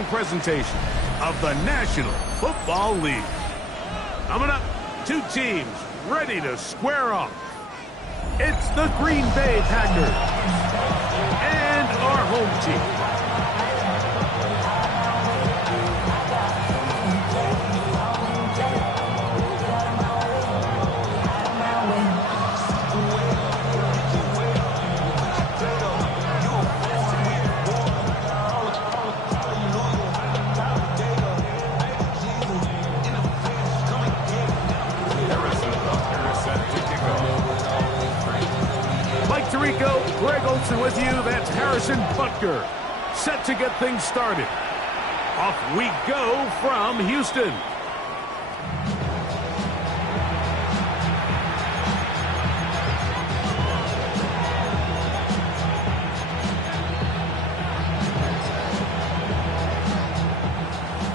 following presentation of the National Football League. Coming up, two teams ready to square off. It's the Green Bay Packers and our home team. Greg Olsen with you. That's Harrison Butker, set to get things started. Off we go from Houston.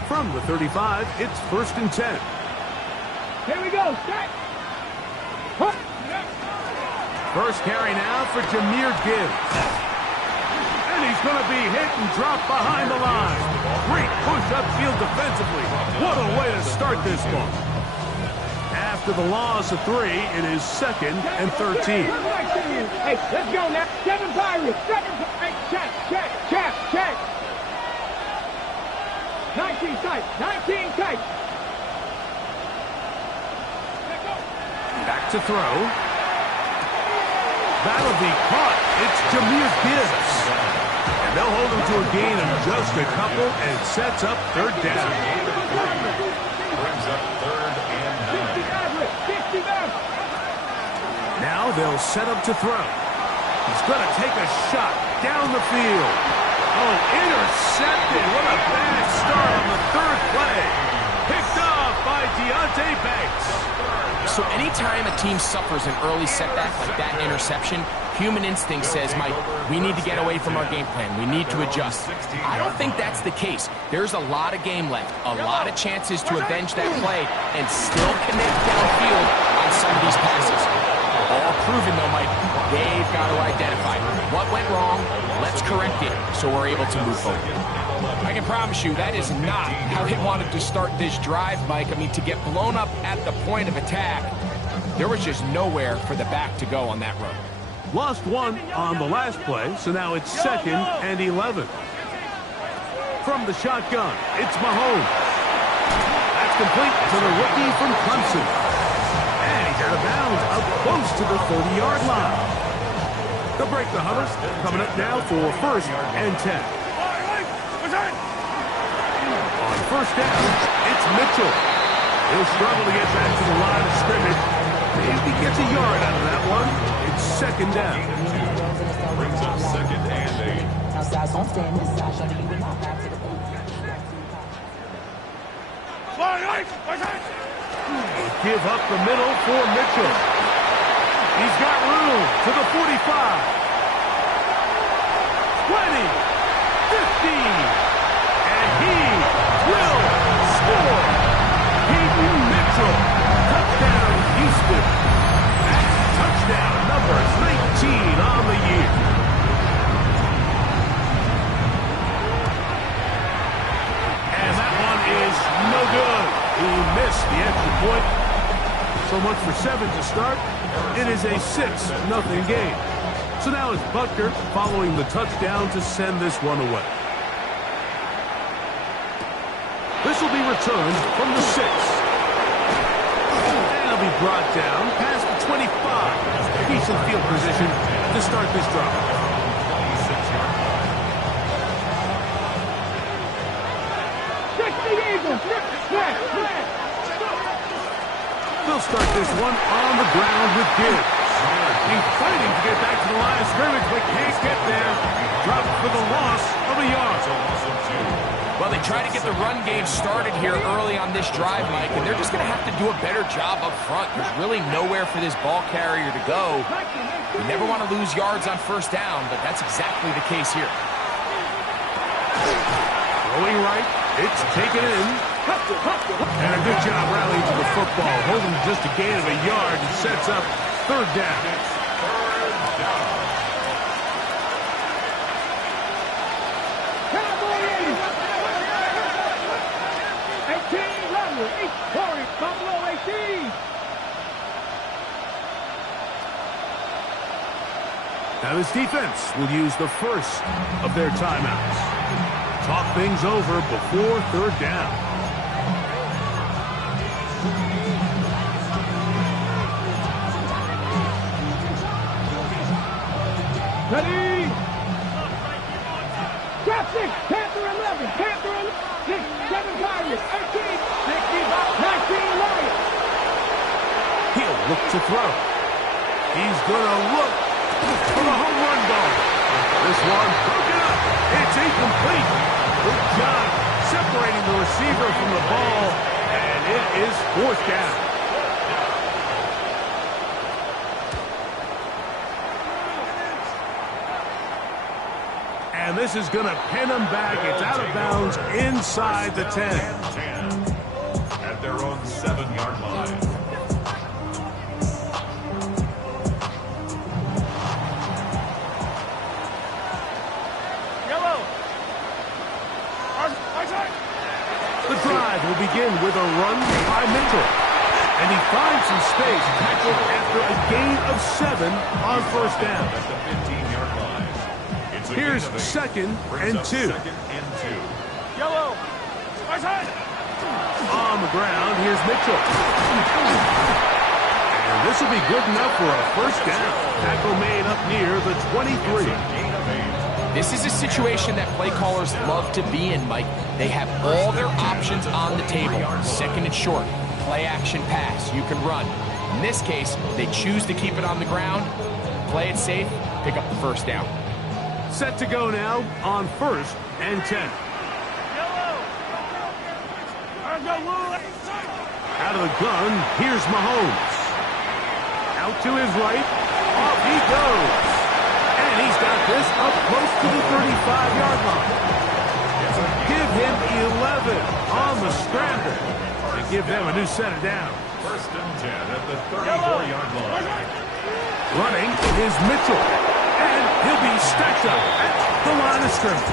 From the 35, it's 1st and 10. Here we go. Start. First carry now for Jahmyr Gibbs. And he's going to be hit and dropped behind the line. Great push upfield defensively. What a way to start this one. After the loss of 3, it is 2nd and 13. Hey, let's go now. 7 Pirates. 7 Pirates. Check. 19 tight. 19 tight. Back to throw. That'll be caught. It's Jahmyr Gibbs. And they'll hold him to a gain of just a couple and sets up 3rd down. Brings up 3rd and 9. Now they'll set up to throw. He's going to take a shot down the field. Oh, intercepted. What a bad start on the 3rd play. Picked off by Deonte Banks. So anytime a team suffers an early setback like that interception, human instinct says, Mike, we need to get away from our game plan. We need to adjust. I don't think that's the case. There's a lot of game left, a lot of chances to avenge that play and still connect downfield on some of these passes. All proven, though, Mike, they've got to identify what went wrong, let's correct it so we're able to move forward. I can promise you that is not how they wanted to start this drive, Mike. I mean, to get blown up at the point of attack, there was just nowhere for the back to go on that run. Lost 1 on the last play, so now it's 2nd and 11. From the shotgun, it's Mahomes. That's complete to the rookie from Clemson. And he's out of bounds up close to the 30-yard line. They'll break the huddle. Coming up now for 1st and 10. On 1st down, it's Mitchell. He'll struggle to get back to the line of scrimmage. Maybe gets a yard out of that one. It's 2nd down. Brings up 2nd and 8. Give up the middle for Mitchell. He's got room to the 45. 20. 15. And he will score. Hayden Mitchell. Touchdown, Houston. That's touchdown number 19 on the year. And that one is no good. He missed the extra point. So much for 7 to start. It is a 6-0 game. So now it's Butker following the touchdown to send this one away. This will be returned from the 6. And it'll be brought down past the 25. Decent field position to start this drive. They'll start this one on the ground with Gibbs. He's fighting to get back to the line of scrimmage, but can't get there. Dropped for the loss of a yard. Well, they try to get the run game started here early on this drive, Mike, and they're just going to have to do a better job up front. There's really nowhere for this ball carrier to go. You never want to lose yards on 1st down, but that's exactly the case here. Going right, it's taken in. And a good job rallying to the football. Holding just a gain of a yard and sets up 3rd down. Corey, Buffalo 18. Now this defense will use the first of their timeouts. Talk things over before third down. Ready? Drop 6, Panther 11, Panther 11, 6, 7 Pirates, 18, 65, 19 Lions. He'll look to throw. He's going to look for the home run ball. This one broken up. It's incomplete. Good job separating the receiver from the ball, and it is fourth down. And this is going to pin him back. It's out of bounds inside the 10. At their own 7-yard line. The drive will begin with a run by Mitchell. And he finds some space, tackled after a gain of 7 on first down. At the 15-yard line. It's a Here's gain of 8. second Brings and up 2. Second and 2. On the ground, here's Mitchell. And this will be good enough for a first down. Tackle made up near the 23. Gain of 8. This is a situation that play callers love to be in, Mike. They have all their options on the table. Second and short, play action pass, you can run. In this case, they choose to keep it on the ground, play it safe, pick up the first down. Set to go now on first and 10. Out of the gun, here's Mahomes. Out to his right, off he goes. And he's got this up close to the 35-yard line. Give him 11 on the scramble to give them a new set of downs. First and 10 at the 34-yard line. Running is Mitchell. And he'll be stacked up at the line of scrimmage.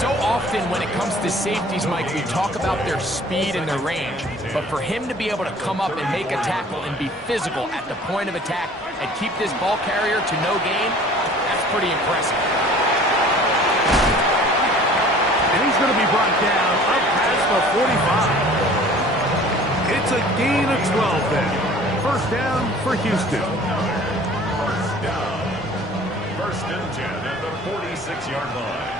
So often when it comes to safeties, Mike, we talk about their speed and their range. But for him to be able to come up and make a tackle and be physical at the point of attack and keep this ball carrier to no gain, that's pretty impressive. And he's going to be brought down up past the 45. It's a gain of 12 then. First down for Houston. First down. First and 10 at the 46-yard line.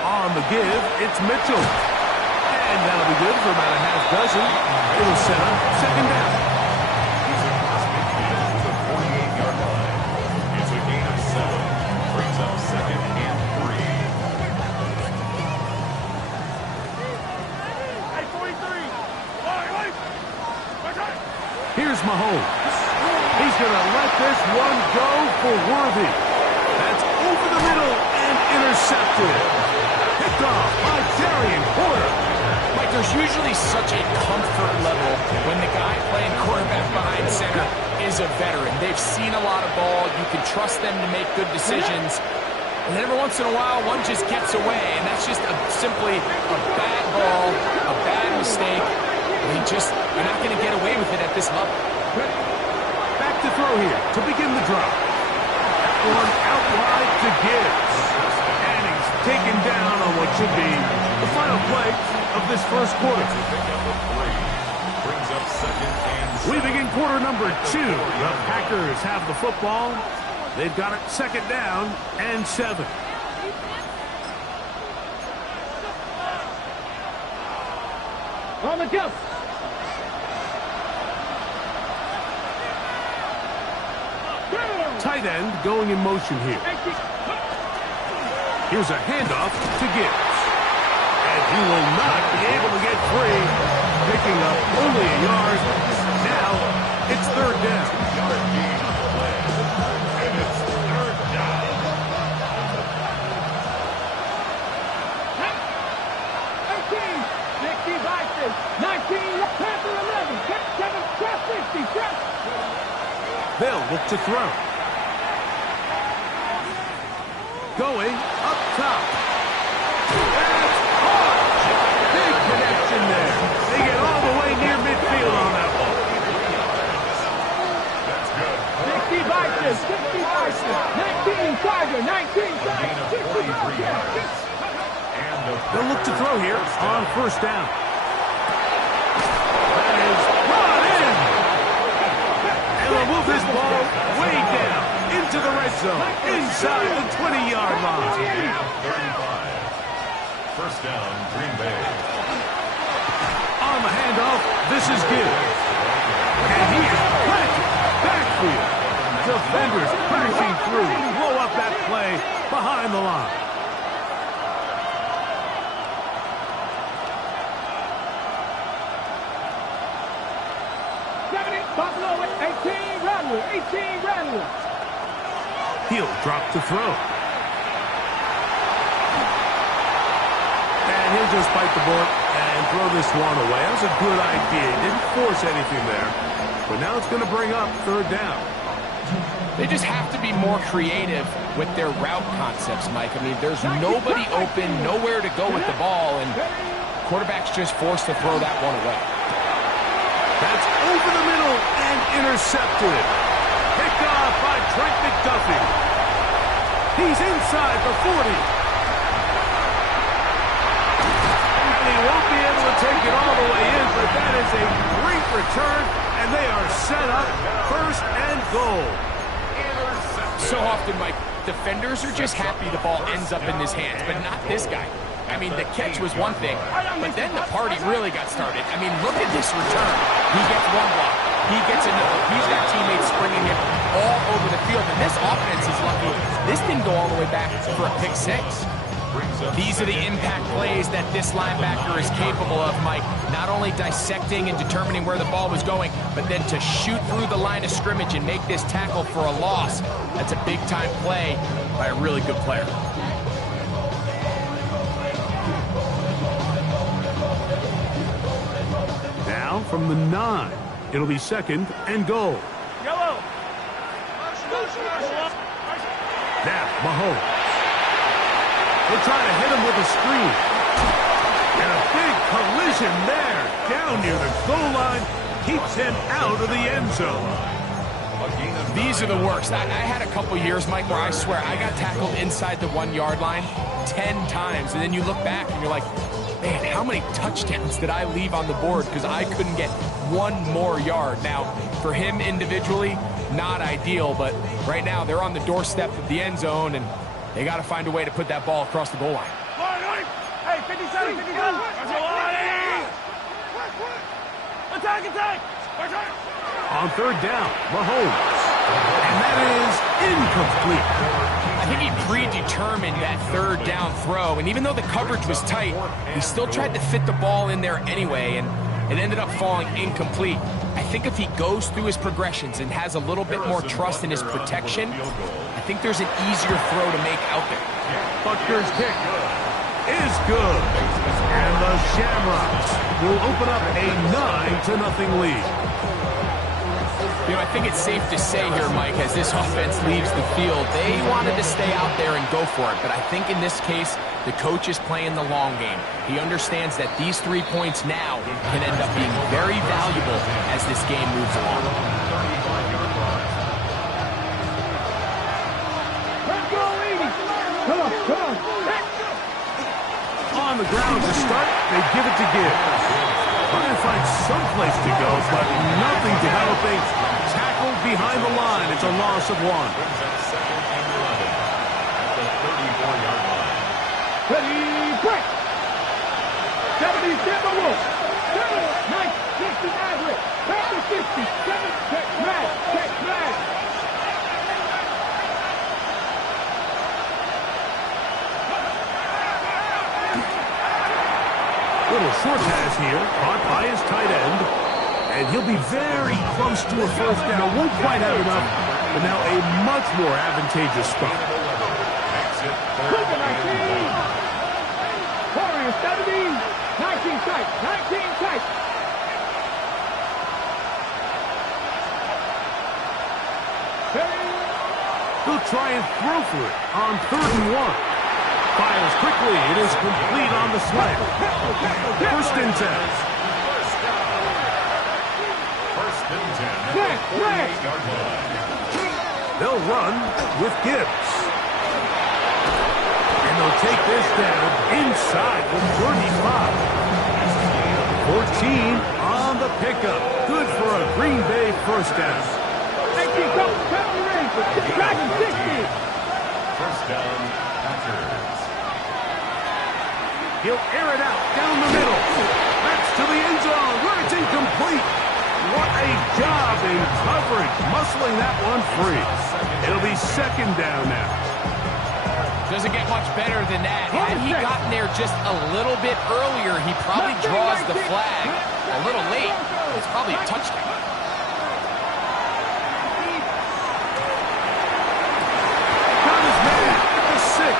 On the give, it's Mitchell. And that'll be good for about a half dozen. It'll set up second down. He's across midfield to the 48-yard line. It's a gain of 7. Brings up second and 3. Here's Mahomes. He's going to let this one go for Worthy. That's over the middle and intercepted. Picked off by Darian Porter. Mike, there's usually such a comfort level when the guy playing quarterback behind center is a veteran. They've seen a lot of ball. You can trust them to make good decisions. And then every once in a while, one just gets away, and that's just simply a bad ball, a bad mistake. You're not going to get away with it at this level. Back to throw here to begin the drop. That one out wide to Gibbs. And he's taken down on what should be the final play of this first quarter. Brings up second and 7. We begin quarter number 2. The Packers have the football. They've got it second down and 7. On the go. Tight end going in motion here. Here's a handoff to Gibbs. And he will not be able to get free. Picking up only a yard. Now it's third down. Yard gain on the play. And it's third down. 19, Panther 11, 7, 50, They'll look to throw. Going up top. That's hard. to throw here on first down. That is brought in. And they'll move this ball way down into the red zone, inside the 20-yard line. 35. First down, Green Bay. On the handoff, this is Gibbs. And he is planted backfield. Defenders crashing through, blow up that play behind the line. Buffalo with 18 Rattler, 18 Rattler. He'll drop to throw. And he'll just bite the bullet and throw this one away. That was a good idea. He didn't force anything there. But now it's going to bring up third down. They just have to be more creative with their route concepts, Mike. I mean, there's nobody open, nowhere to go with the ball, and quarterback's just forced to throw that one away. That's over the middle and intercepted. Picked off by Trent McDuffie. He's inside the 40. And he won't be able to take it all the way in, but that is a great return, and they are set up first and goal. So often, Mike, defenders are just happy the ball ends up in his hands, but not this guy. I mean, the catch was one thing, but then the party really got started. I mean, look at this return. He gets one block. He gets another. He's got teammates springing him all over the field, and this offense is lucky. This didn't go all the way back for a pick six. These are the impact plays that this linebacker is capable of, Mike. Not only dissecting and determining where the ball was going, but then to shoot through the line of scrimmage and make this tackle for a loss. That's a big-time play by a really good player. Now from the 9, it'll be second and goal. Yellow. Now Mahomes. They'll try to hit him with a screen. And a big collision there, down near the goal line, keeps him out of the end zone. These are the worst. I had a couple years, Mike, where I swear I got tackled inside the 1-yard line 10 times, and then you look back and you're like, man, how many touchdowns did I leave on the board because I couldn't get one more yard? Now, for him individually, not ideal, but right now they're on the doorstep of the end zone, and they got to find a way to put that ball across the goal line. Hey, 57, 57. Attack. On third down, Mahomes. And that is incomplete. I think he predetermined that third down throw, and even though the coverage was tight, he still tried to fit the ball in there anyway, and it ended up falling incomplete. I think if he goes through his progressions and has a little bit more trust in his protection, I think there's an easier throw to make out there. Butker's kick is good. And the Shamrocks will open up a 9-0 lead. You know, I think it's safe to say here, Mike, as this offense leaves the field, they wanted to stay out there and go for it. But I think in this case, the coach is playing the long game. He understands that these 3 points now can end up being very valuable as this game moves along. On the ground to start, they give it to Gibbs. Trying to find some place to go, but nothing developing. Tackled behind the line. It's a loss of 1. Ready, break. 70, Denver Wolf. 9, 60, average. Back to 60, 7, check flag. Little short pass here, caught by his tight end. And he'll be very close to a first down. Won't quite have enough, but now a much more advantageous spot. Warriors 17, 19 tight, 19 tight. He'll try and throw for it on 3rd and 1. Fires quickly. It is complete on the slant. 1st and 10. They'll run with Gibbs. And they'll take this down inside the 35. 14 on the pickup. Good for a Green Bay first down. 19, go, penalty range, back to 60. First down, Packers. He'll air it out down the middle. That's to the end zone where it's incomplete. What a job in coverage, muscling that one free. It'll be second down now. Doesn't get much better than that. Had he gotten there just a little bit earlier, he probably draws the flag a little late. It's probably a touchdown. Got his man at the 6.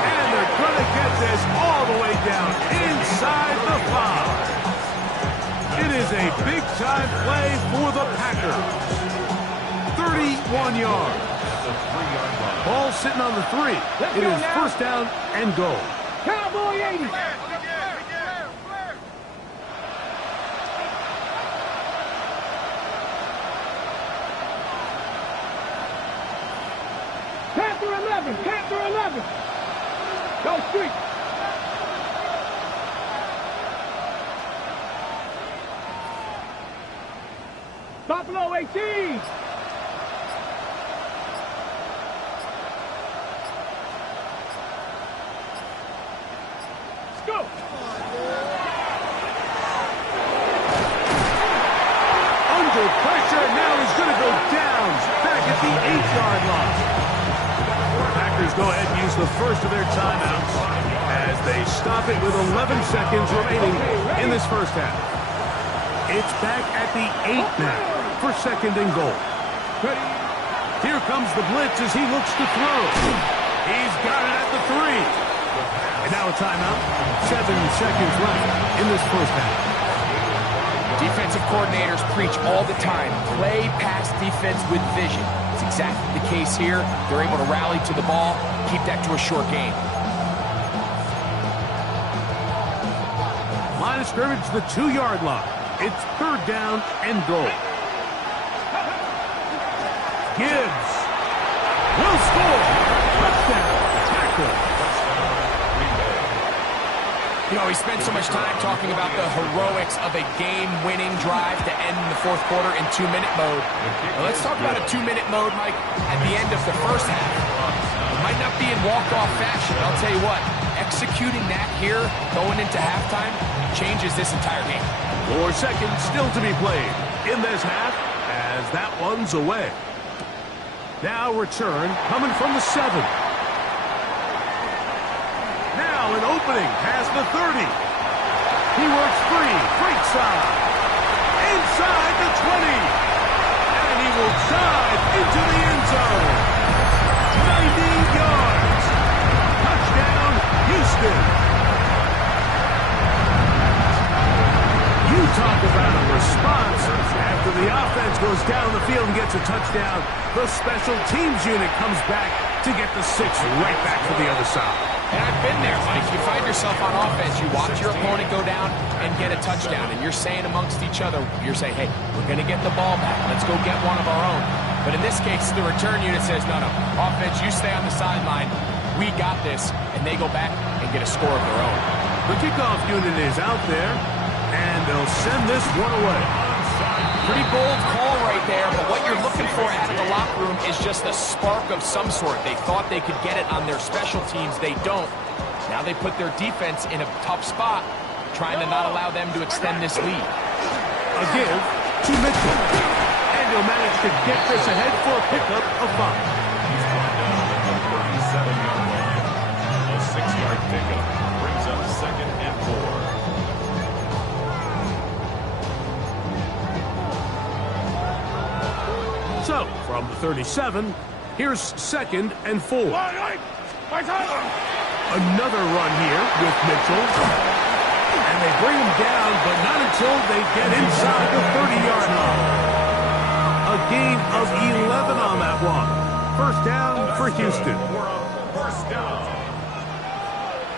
And they're going to get this all the way down inside the 5. It is a big-time play for the Packers. 31 yards. Ball sitting on the 3. It is first down and goal. Cowboy 80. Panther 11. Panther 11. Go street. Buffalo 18. Go! Under pressure, now he's going to go down back at the 8-yard line. Packers go ahead and use the first of their timeouts as they stop it with 11 seconds remaining in this first half. It's back at the 8 now for second and goal. Here comes the blitz as he looks to throw. He's got it at the 3. And now a timeout. 7 seconds left in this first half. Defensive coordinators preach all the time, play pass defense with vision. It's exactly the case here. They're able to rally to the ball, keep that to a short game. Line of scrimmage, the 2-yard line. It's third down and goal. Gibbs will score. Touchdown. Packers. You know, we spent so much time talking about the heroics of a game-winning drive to end the fourth quarter in 2-minute mode. Now let's talk about a 2-minute mode, Mike, at the end of the first half. It might not be in walk-off fashion, but I'll tell you what, executing that here, going into halftime, changes this entire game. 4 seconds still to be played in this half as that one's away. Now return coming from the 7. Now an opening past the 30. He works free, break side, inside the 20. And he will dive into the end zone. 90 yards. Touchdown, Houston. You talk about a response. After the offense goes down the field and gets a touchdown, the special teams unit comes back to get the 6 right back to the other side. And I've been there, Mike. You find yourself on offense, you watch your opponent go down and get a touchdown, and you're saying amongst each other, you're saying, hey, we're going to get the ball back. Let's go get one of our own. But in this case, the return unit says, no, offense, you stay on the sideline. We got this. And they go back and get a score of their own. The kickoff unit is out there, and they'll send this one away. Pretty bold call right there, but what you're looking for out of the locker room is just a spark of some sort. They thought they could get it on their special teams. They don't. Now they put their defense in a tough spot, trying to not allow them to extend this lead. A give to Mitchell. And he'll manage to get this ahead for a pickup of 5. He's brought down at the 37-yard line. A 6-yard pickup brings up second and 4. So, from the 37, here's second and 4. Another run here with Mitchell. And they bring him down, but not until they get inside the 30-yard line. A gain of 11 on that one. First down for Houston. First down.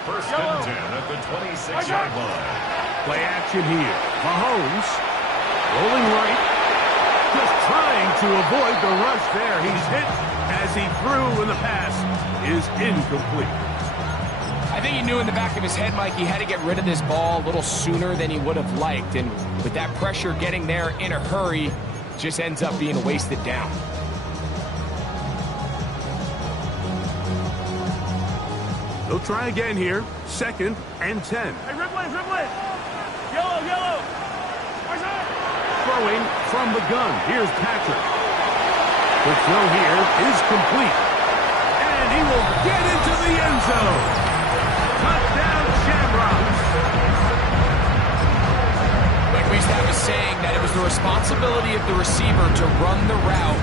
First and 10 at the 26-yard line. Play action here. Mahomes rolling right. Just trying to avoid the rush there. He's hit as he threw when the pass is incomplete. knew in the back of his head, Mike, he had to get rid of this ball a little sooner than he would have liked. And with that pressure getting there in a hurry, just ends up being a wasted down. They'll try again here. 2nd and 10. Hey, Ripley. Yellow. Throwing from the gun. Here's Patrick. The throw here is complete. And he will get into the end zone. Touchdown, Shamrocks. Like we used to have a saying that it was the responsibility of the receiver to run the route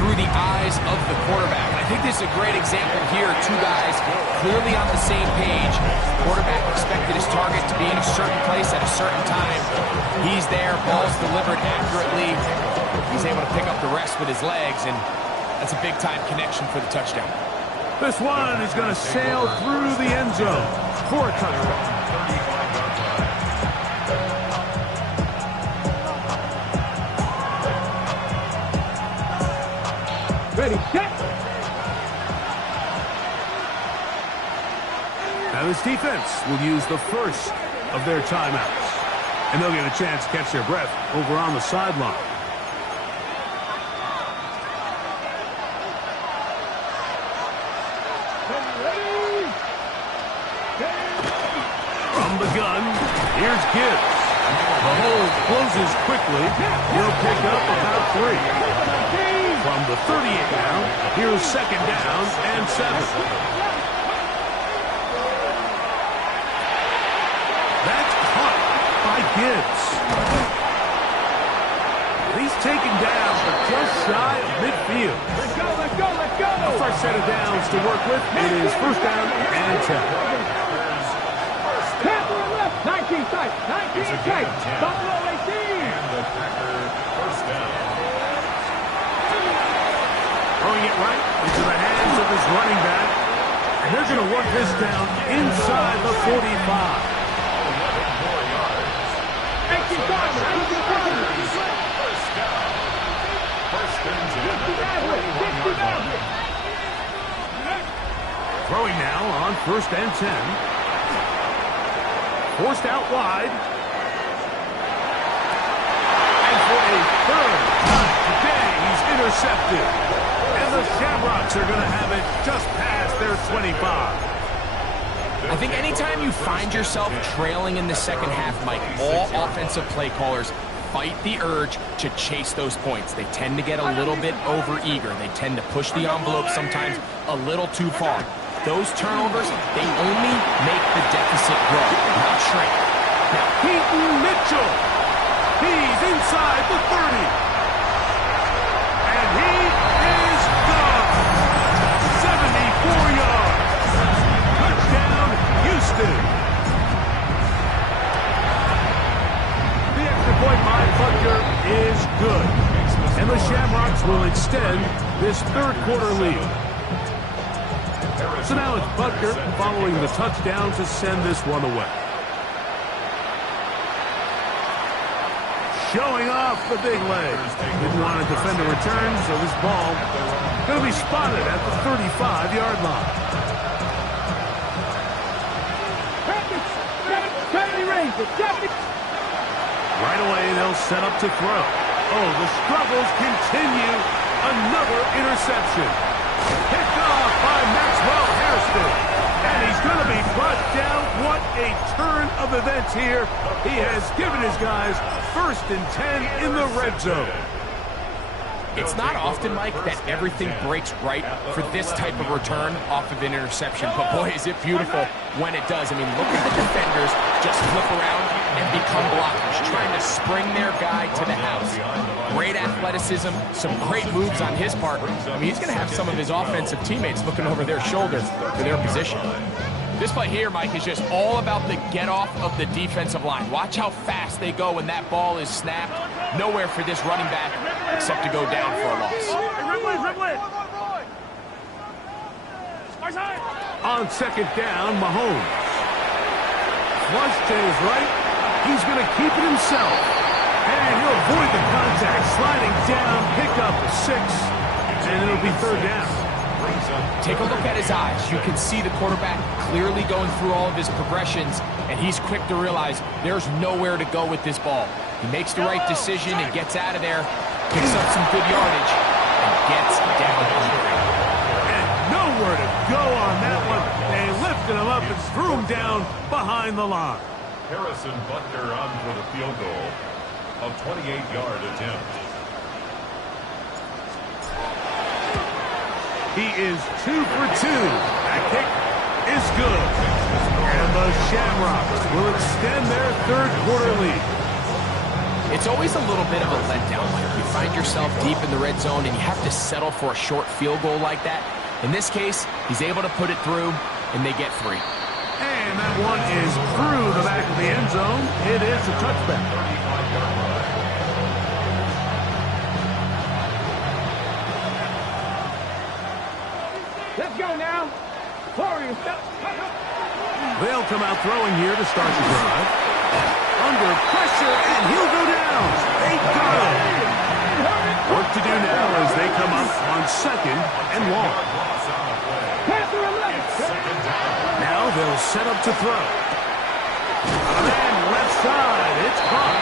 through the eyes of the quarterback. And I think this is a great example here. Two guys clearly on the same page. Quarterback expected his target to be in a certain place at a certain time. He's there, ball's delivered accurately. He's able to pick up the rest with his legs, and that's a big-time connection for the touchdown. This one is going to sail through the end zone for a touchdown. Ready, set. Now this defense will use the first of their timeouts. And they'll get a chance to catch their breath over on the sideline. From the gun, here's Gibbs. The hole closes quickly. He'll pick up about 3. From the 38 now, here's 2nd down and 7. That's caught by Gibbs. He's taken down, but just shy of midfield. Let's go. A fresh set of downs to work with. It is 1st down and 10. Panther and left. 19 tight. 19 tight. Buffalo 18. And the Packer first down. Throwing it right into the hands of his running back. And they're going to work this down inside the 45. 18 tight. 18 tight. First down. First and 10. 60 yards. Throwing now on 1st and 10. Forced out wide. And for a 3rd time today, he's intercepted. And the Shamrocks are going to have it just past their 25. I think anytime you find yourself trailing in the second half, Mike, all offensive play callers fight the urge to chase those points. They tend to get a little bit overeager. They tend to push the envelope sometimes a little too far. Those turnovers, they only make the deficit grow, not shrink. Now, Keaton Mitchell. He's inside the 30. And he is gone. 74 yards. Touchdown, Houston. The extra point by Butker is good. And the Shamrocks will extend this 3rd quarter lead. So now it's Butker following the touchdown to send this one away. Showing off the big legs. Didn't want to defend a return, so this ball going to be spotted at the 35-yard line. Right away, they'll set up to throw. Oh, the struggles continue. Another interception. Picked off by Maxwell Hairston. And he's going to be brought down. What a turn of events here. He has given his guys 1st and 10 in the red zone. It's not often, Mike, that everything breaks right for this type of return off of an interception. But boy, is it beautiful when it does. I mean, look at the defenders just flip around and become blockers, trying to spring their guy to the house. Great athleticism, some great moves on his part. I mean, he's going to have some of his offensive teammates looking over their shoulders for their position. This play here, Mike, is just all about the get-off of the defensive line. Watch how fast they go when that ball is snapped. Nowhere for this running back except to go down for a loss. On 2nd down, Mahomes. Flush to his right. He's going to keep it himself. And he'll avoid the contact. Sliding down, pick up 6. And it'll be 3rd down. brings up... Take a look at his eyes. You can see the quarterback clearly going through all of his progressions, and he's quick to realize there's nowhere to go with this ball. He makes the right decision and gets out of there, picks up some good yardage, and gets down hungry. And nowhere to go on that one. They lifted him up and threw him down behind the line. Harrison Butker on for the field goal. A 28-yard attempt. He is 2 for 2. That kick is good. And the Shamrocks will extend their third quarter lead. It's always a little bit of a letdown when you find yourself deep in the red zone and you have to settle for a short field goal like that. In this case, he's able to put it through, and they get 3. And that one is through the back of the end zone. It is a touchback. 35-yard line. Let's go now. Warriors. They'll come out throwing here to start the drive. Under pressure, and he'll go down. They got him. Work to do now as they come up on 2nd and long. Panther 11. Now they'll set up to throw. A man left side. It's caught.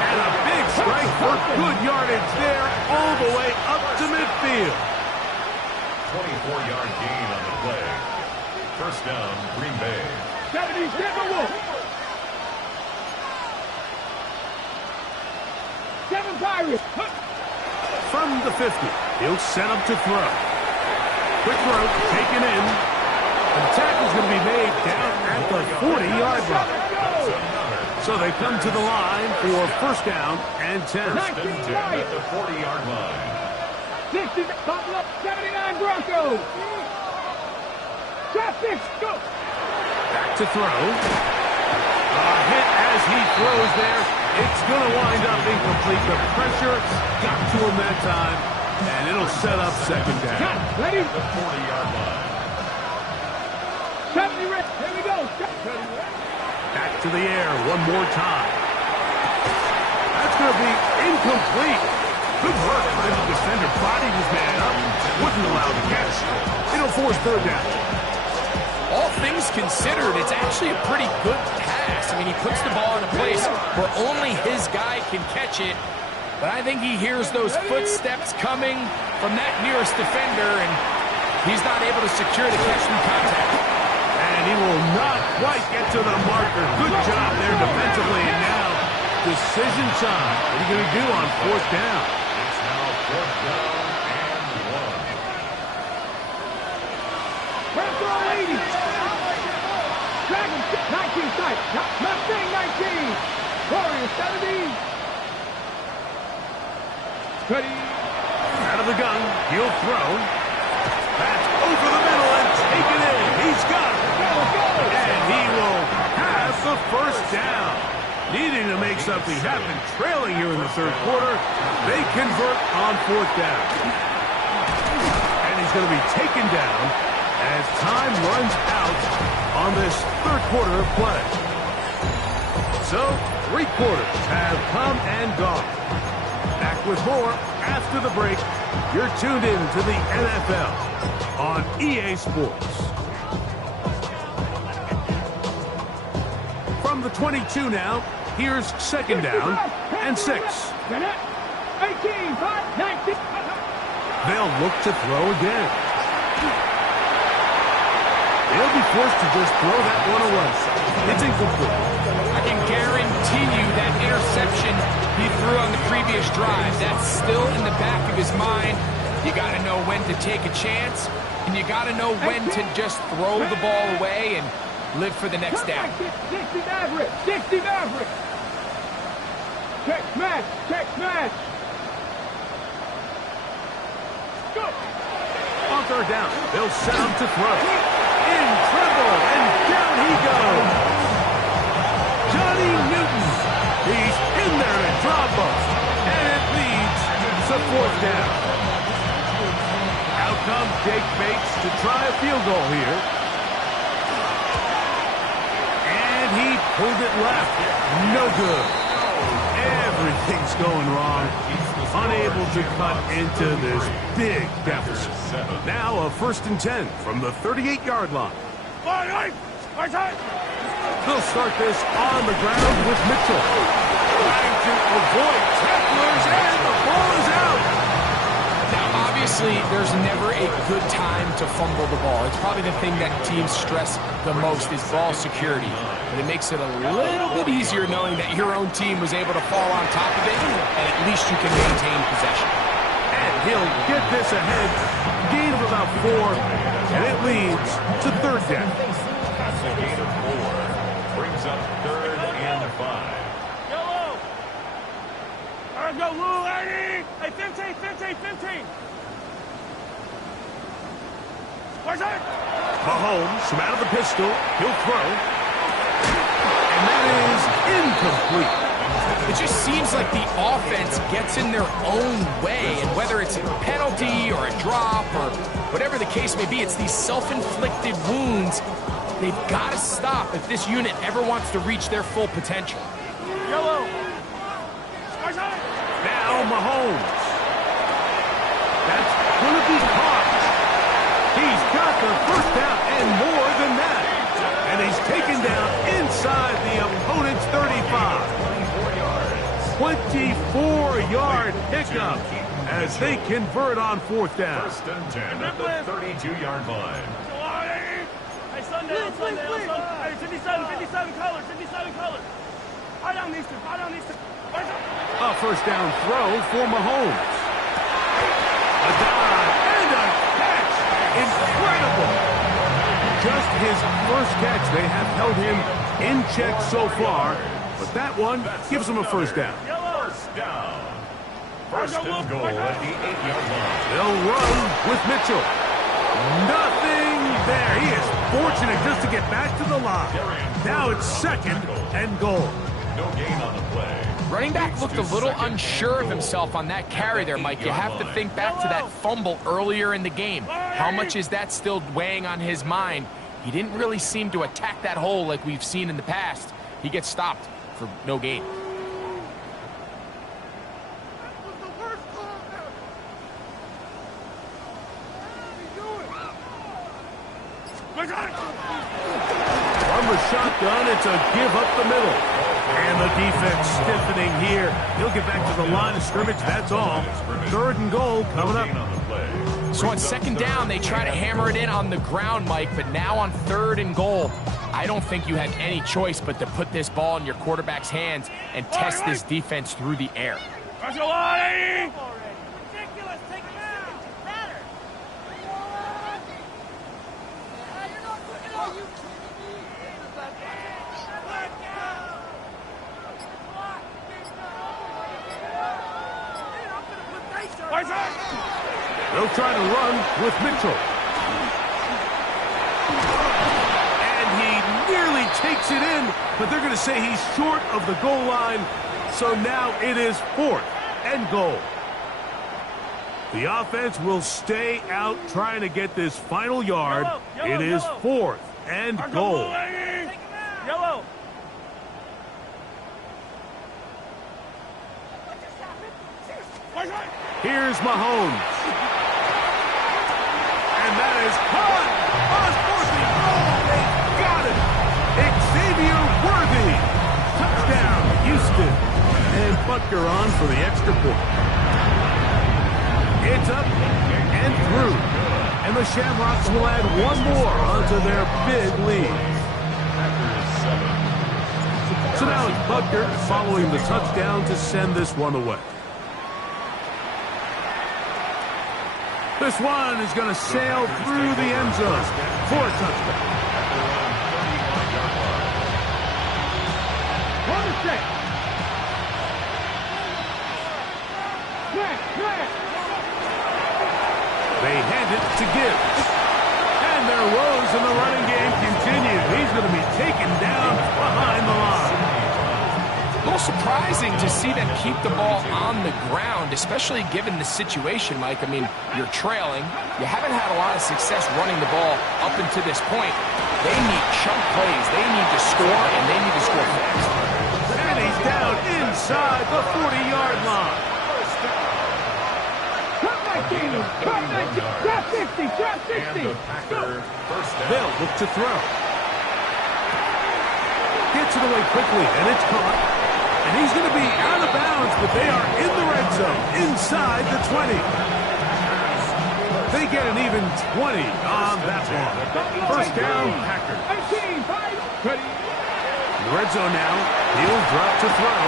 And a big strike for good yardage there all the way up to midfield. 24-yard gain on the play. First down, Green Bay. 77 Wolf. 7 Pirates. From the 50, he'll set up to throw. Quick throw, taken in. And the tackle's going to be made down at the 40-yard line. So they come to the line for first down and 10. First and 10 at the 40-yard line. 60, Buffalo, 79 Broncos. Shot 6, go. Back to throw. A hit as he throws there. It's going to wind up incomplete. The pressure got to him that time, and it'll set up second down. Shot, ready? The 40-yard line. 70 ready. Here we go. Back to the air one more time. That's going to be incomplete. Good work by the defender. Bodied his man up. Wouldn't allow the catch. It'll force third down. All things considered, it's actually a pretty good pass. I mean, he puts the ball in a place where only his guy can catch it. But I think he hears those footsteps coming from that nearest defender, and he's not able to secure the catch from contact. And he will not quite get to the marker. Good job there defensively. And now, decision time. What are you going to do on fourth down? It's now fourth down and 1. Panther 80. Dragon 19 sight. Mustang 19. Warriors 70. Ready. Out of the gun. He'll throw. That's over the middle and taken in. He's got it. And he will have the first down. Needing to make something happen, trailing here in the third quarter, they convert on fourth down. And he's going to be taken down as time runs out on this third quarter of play. So, 3 quarters have come and gone. Back with more after the break. You're tuned in to the NFL on EA Sports. From the 22 now, here's second down and 6. 18, 5, 19. They'll look to throw again. They'll be forced to just throw that one away. It's incomplete. I can guarantee you that interception he threw on the previous drive, that's still in the back of his mind. You got to know when to take a chance, and you got to know when to just throw the ball away and live for the next down. 60 Maverick. 60 Maverick. Check smash. Check smash. Go. On third down, they'll set him to throw. In trouble, and down he goes. Johnny Newton. He's in there to drop us, and it leads to fourth down. Out comes Jake Bates to try a field goal here. And he pulled it left. No good. Every everything's going wrong. Unable to cut into this big deficit. Now a 1st and 10 from the 38-yard line. They'll start this on the ground with Mitchell. Trying to avoid tacklers, and the ball is out. Now, obviously, there's never a good time to fumble the ball. It's probably the thing that teams stress the most is ball security. But it makes it a little bit easier knowing that your own team was able to fall on top of it, and at least you can maintain possession. And he'll get this ahead. Gain of about 4, and it leads to 3rd down. That's a gain of 4. Brings up 3rd and 5. Yellow. All right, go, Lou, Eddie. Hey, 15. Where's it? Mahomes from out of the pistol. He'll throw. And that is incomplete. It just seems like the offense gets in their own way, and whether it's a penalty or a drop or whatever the case may be, it's these self-inflicted wounds. They've got to stop if this unit ever wants to reach their full potential. Yellow. Now Mahomes. That's going to be caught. He's got the 1st down and more than that. And he's taken down inside the opponent's 35. 24-yard pickup as they convert on 4th down. 1st and 10 at the 32-yard line. Hey, Sunday. Hey, 57 colors. Down these two. A 1st down throw for Mahomes. A dive and a catch. Incredible. Just his 1st catch. They have held him in check so far, but that one gives him a 1st down. 1st down. 1st and goal at the 8-yard line. They'll run with Mitchell. Nothing there. He is fortunate just to get back to the line. Now it's 2nd and goal. No gain on the play. Running back looked a little unsure of himself on that carry there, Mike. You have to think back to that fumble earlier in the game. How much is that still weighing on his mind? He didn't really seem to attack that hole like we've seen in the past. He gets stopped for no gain. From the shotgun, it's a give up the middle. And the defense stiffening here. He'll get back to the line of scrimmage, that's all. 3rd and goal coming up. So on 2nd down, they try to hammer it in on the ground, Mike, but now on 3rd and goal, I don't think you had any choice but to put this ball in your quarterback's hands and test this defense through the air. They'll try to run with Mitchell. And he nearly takes it in, but they're going to say he's short of the goal line. So now it is 4th and goal. The offense will stay out trying to get this final yard. It is 4th and goal. Yellow. Here's Mahomes. And that is caught on 4th and goal. They got it. Xavier Worthy. Touchdown, Houston. And Butker on for the extra point. It's up and through. And the Shamrocks will add one more onto their big lead. So now it's Butker following the touchdown to send this one away. This one is going to sail through the end zone for a touchdown. They hand it to Gibbs. And their woes in the running game continue. He's going to be taken down behind the line. A little surprising to see them keep the ball on the ground, especially given the situation, Mike. I mean, you're trailing. You haven't had a lot of success running the ball up until this point. They need chunk plays. They need to score, and they need to score fast. And he's down inside the 40-yard line. Drop 60, drop 60. They'll look to throw. Gets it away quickly, and it's caught. And he's going to be out of bounds, but they are in the red zone, inside the 20. They get an even 20 on that one. First down, Packers. 18, 5, ready. In the red zone now. He'll drop to throw.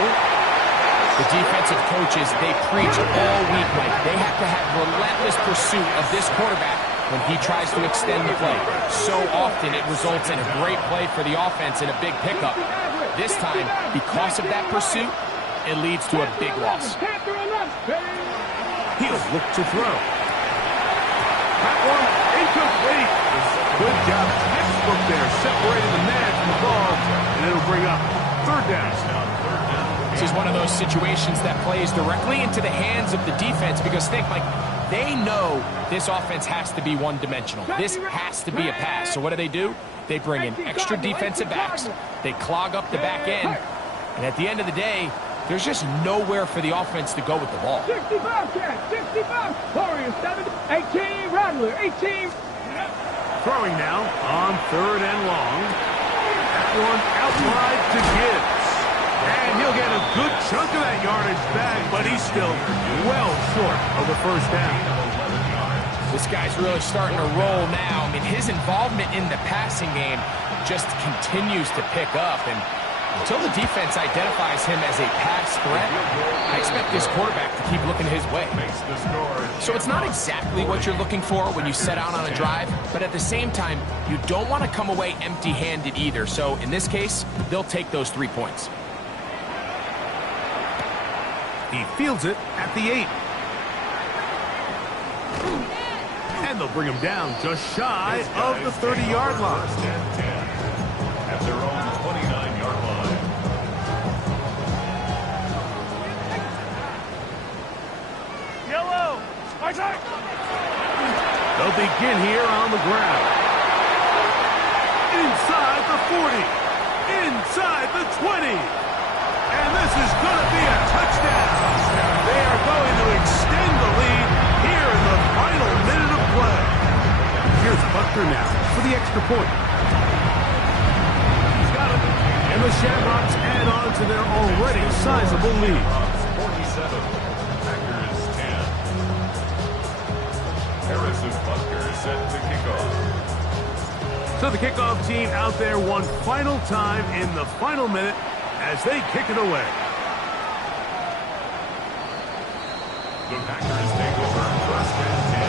The defensive coaches, they preach all week, Mike. They have to have relentless pursuit of this quarterback when he tries to extend the play. So often it results in a great play for the offense and a big pickup. This time, because of that pursuit, it leads to a big loss. He'll look to throw. That one, incomplete. Good job, textbook there, separating the man from the ball, and it'll bring up third down. This is one of those situations that plays directly into the hands of the defense because think, Mike, they know this offense has to be one-dimensional. This has to be a pass. So what do? They bring in extra defensive backs. They clog up the back end. And at the end of the day, there's just nowhere for the offense to go with the ball. 65, 65. Warriors 7, 18, Rattler, 18. Throwing now on third and long. That one out wide to Gibbs. And he'll get a good chunk of that yardage back, but he's still well short of the first down. This guy's really starting to roll now. I mean, his involvement in the passing game just continues to pick up. And until the defense identifies him as a pass threat, I expect this quarterback to keep looking his way. So it's not exactly what you're looking for when you set out on a drive, but at the same time, you don't want to come away empty-handed either. So in this case, they'll take those 3 points. He fields it at the 8. And they'll bring him down just shy of the 30-yard line. At their own 29-yard line. Yellow. They'll begin here on the ground. Inside the 40. Inside the 20. And this is going to be a touchdown. They are going to extend the lead here in the final minute of play. Here's Buckner now for the extra point. He's got it. And the Shamrocks add on to their already sizable lead. 47, Packers 10. Harrison Buckner is set to kick off. So the kickoff team out there one final time in the final minute as they kick it away. The Packers take over first and 10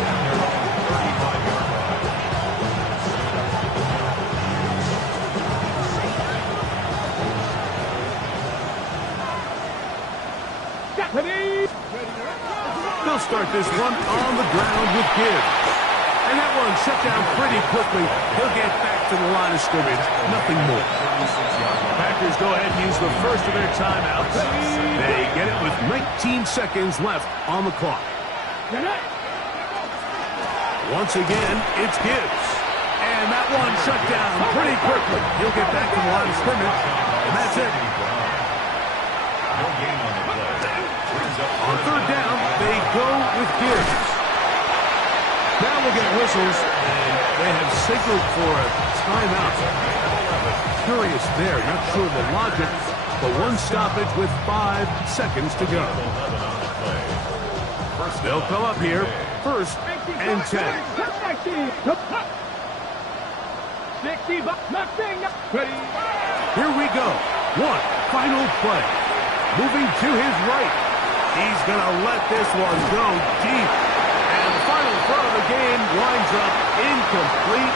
at their own 35-yard line. They'll start this one on the ground with Gibbs. And that one shut down pretty quickly. He'll get back to the line of scrimmage. Nothing more. Packers go ahead and use the first of their timeouts. They get it with 19 seconds left on the clock. Once again, it's Gibbs. And that one shut down pretty quickly. He'll get back to the line of scrimmage. And that's it. No gain on the play. On third down, they go with Gibbs. Now we'll get whistles, and they have signaled for a timeout. Curious there, not sure the logic, but one stoppage with 5 seconds to go. They'll come up here, first and 10. Here we go. One final play. Moving to his right. He's going to let this one go deep. And the final throw of the game winds up incomplete.